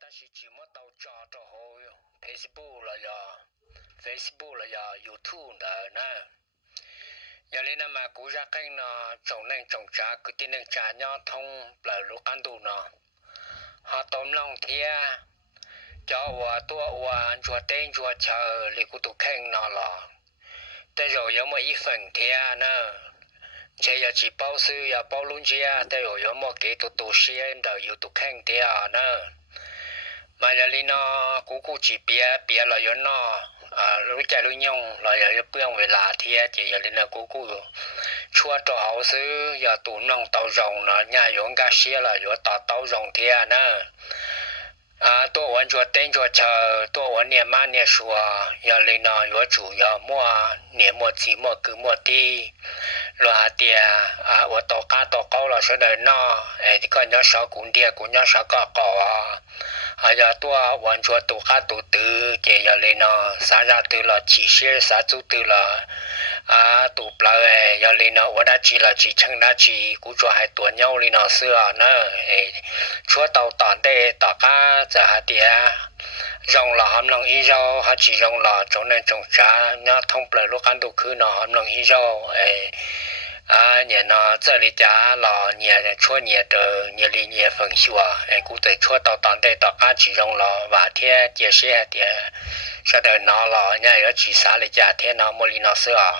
ta chỉ mất tàu cho hồi Facebook là giờ Facebook là giờ YouTube đó nè giờ lên mà cú ra kênh nó trồng nên trồng trà cứ tin nên trà nhau thông là lúc ăn đủ nó họ tóm lòng thia cho và tua và chùa tên chùa chờ li cú tụ kênh nó là thế rồi có một ít phần thia nè chỉ là chỉ bao sư ya bao luôn chia thế rồi có một cái tụ xe đó YouTube kênh thia nè mà giờ li nó cú chỉ bia là có nó lúc chạy lúc nhung là có bương về là thì chỉ giờ li nó cú chua trò hậu sư giờ tụ nông tàu rồng nó nhà giống cá xe là có tàu rồng thì nè tôi vẫn cho tên cho chờ tôi vẫn niệm mà niệm sủa giờ li nó có chủ giờ mua niệm mua chỉ mua cứ mua đi rồi tiền ở tàu cá tàu câu là số đời nó thì còn nhớ sáu cũng đi cũng nhớ sáu có giờ tôi vẫn cho tụ cá tụ từ chỉ giờ lên nó xã ra từ là chỉ xe xã chú từ là tụ bao giờ lên nó ở đây chỉ là chỉ chân đã chỉ cũng cho hai tuần nhau lên nó xưa nữa chúa tàu tản đây tàu cá giờ hai tia rong là hầm lòng ý rau hay chỉ rong là chỗ này trồng trà nhá thông bờ lúc ăn đồ khứ nó hầm lòng ý rau nhà nó这里家了nhà chúa nhà的nhà里nhà phần xua cụ thể chúa tàu tàn đây tàu cá chỉ rong là và thế chia sẻ thì sau đó nó là nhà ở chỉ xã里家thế nó mua li nó sữa